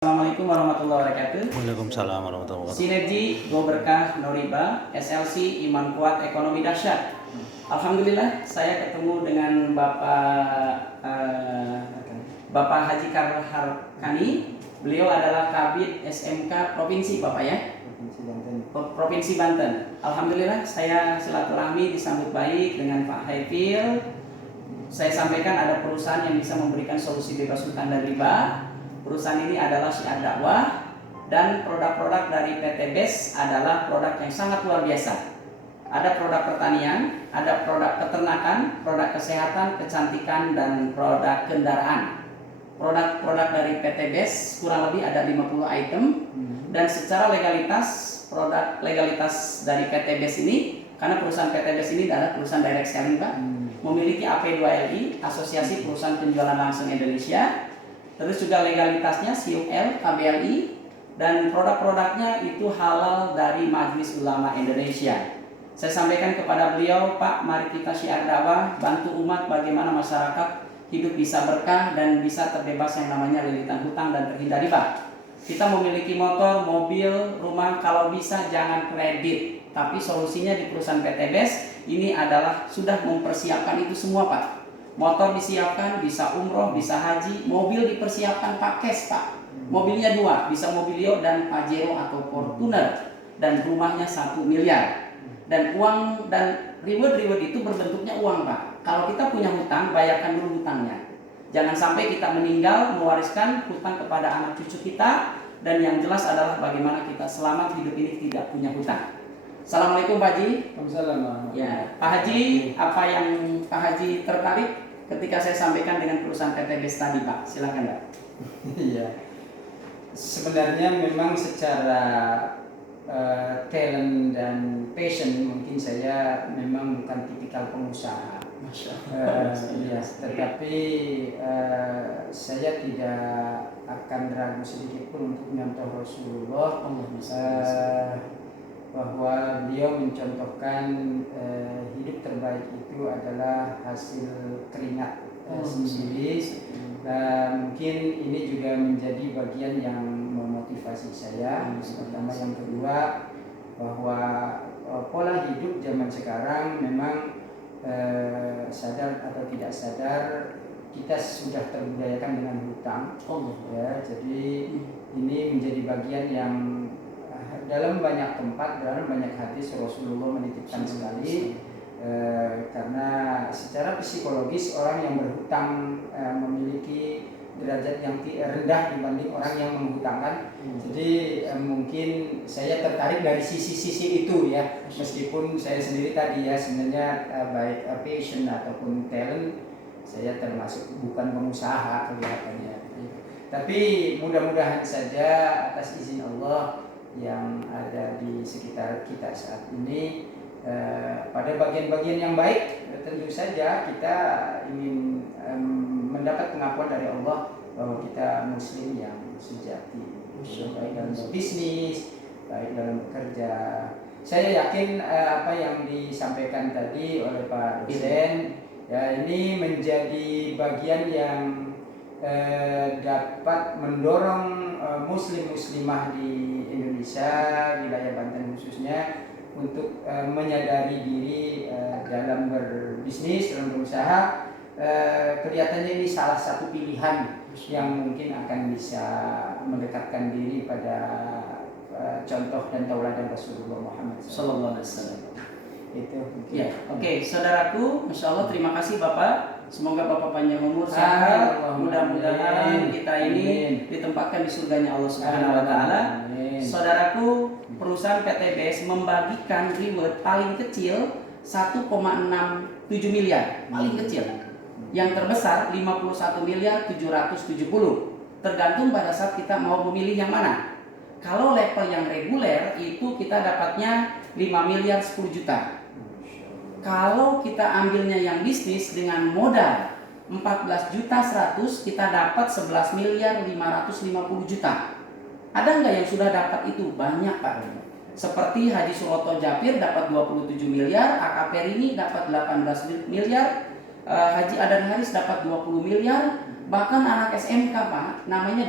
Assalamualaikum warahmatullahi wabarakatuh. Waalaikumsalam warahmatullahi wabarakatuh. Sinergi, Go Berkah, No Riba, SLC, Iman Kuat, Ekonomi Dahsyat. Alhamdulillah, saya ketemu dengan Bapak Haji Karl Harkani. Beliau adalah Kabid SMK Provinsi, Bapak ya? Provinsi Banten. Alhamdulillah, saya silaturahmi disambut baik dengan Pak Haifil. Saya sampaikan ada perusahaan yang bisa memberikan solusi bebas hutang dan riba. Perusahaan ini adalah Syiar Dakwah, dan produk-produk dari PT BES adalah produk yang sangat luar biasa. Ada produk pertanian, ada produk peternakan, produk kesehatan, kecantikan, dan produk kendaraan. Produk-produk dari PT BES kurang lebih ada 50 item, dan secara legalitas dari PT BES ini, karena perusahaan PT BES ini adalah perusahaan direct selling, Pak, memiliki AP2LI, Asosiasi Perusahaan Penjualan Langsung Indonesia. Terus juga legalitasnya SIUL, KBLI, dan produk-produknya itu halal dari Majelis Ulama Indonesia. Saya sampaikan kepada beliau, Pak, mari kita syiar dakwah, bantu umat bagaimana masyarakat hidup bisa berkah dan bisa terbebas yang namanya lilitan hutang dan terhindar riba. Kita memiliki motor, mobil, rumah, kalau bisa jangan kredit. Tapi solusinya di perusahaan PT BES ini adalah sudah mempersiapkan itu semua, Pak. Motor disiapkan, bisa umroh, bisa haji. Mobil dipersiapkan pakai, Pak. Mobilnya 2, bisa Mobilio dan Pajero atau Fortuner. Dan rumahnya 1 miliar. Dan uang dan reward itu berbentuknya uang, Pak. Kalau kita punya hutang, bayarkan dulu hutangnya. Jangan sampai kita meninggal mewariskan hutang kepada anak cucu kita. Dan yang jelas adalah bagaimana kita selamat hidup ini tidak punya hutang. Assalamualaikum Pak Haji. Waalaikumsalam. Ya, Pak Haji, apa yang Pak Haji tertarik ketika saya sampaikan dengan perusahaan PT BES tadi, Pak? Silakan, Pak. Iya. Sebenarnya memang secara talent dan passion mungkin saya memang bukan tipikal pengusaha. Iya, tetapi saya tidak akan ragu sedikit pun untuk mencontoh Rasulullah bahwa beliau mencontohkan hidup terbaik itu adalah hasil keringat sendiri. Dan mungkin ini juga menjadi bagian yang memotivasi saya. Pertama, yang kedua, bahwa pola hidup zaman sekarang memang sadar atau tidak sadar kita sudah terbudayakan dengan hutang. Ya, jadi ini menjadi bagian yang dalam banyak tempat, dalam banyak hadis Rasulullah menitipkan sekali. Karena secara psikologis orang yang berhutang memiliki derajat yang rendah dibanding orang yang menghutangkan. Jadi mungkin saya tertarik dari sisi-sisi itu ya, meskipun saya sendiri tadi ya sebenarnya baik passion ataupun talent saya termasuk bukan pengusaha kelihatannya. Tapi mudah-mudahan saja atas izin Allah yang ada di sekitar kita saat ini pada bagian-bagian yang baik, tentu saja kita ingin mendapat pengakuan dari Allah bahwa kita muslim yang sejati, baik dalam bisnis, baik dalam bekerja. Saya yakin apa yang disampaikan tadi oleh Pak dosen ya, ini menjadi bagian yang dapat mendorong muslim-muslimah di Indonesia, wilayah Banten khususnya, untuk menyadari diri dalam berbisnis, dalam berusaha. Kelihatannya ini salah satu pilihan yang mungkin akan bisa mendekatkan diri pada contoh dan tauladan Rasulullah Muhammad Sallallahu Alaihi Wasallam. Itu ya, oke, saudaraku, Masya Allah, terima kasih Bapak. Semoga Bapak panjang umur, sehat. Mudah-mudahan kita ini ditempatkan di surganya Allah Subhanahu Wa Taala. Saudaraku, perusahaan PT BES membagikan reward paling kecil 1,67 miliar, paling kecil. Yang terbesar 51 miliar 770. Tergantung pada saat kita mau memilih yang mana. Kalau level yang reguler itu kita dapatnya 5 miliar 10 juta. Kalau kita ambilnya yang bisnis dengan modal 14 juta 100, kita dapat 11 miliar 550 juta. Ada nggak yang sudah dapat itu? Banyak, Pak. Seperti Haji Suroto Japir dapat 27 miliar, AKP Rini dapat 18 miliar, Haji Adan Haris dapat 20 miliar, bahkan anak SMK, Pak, namanya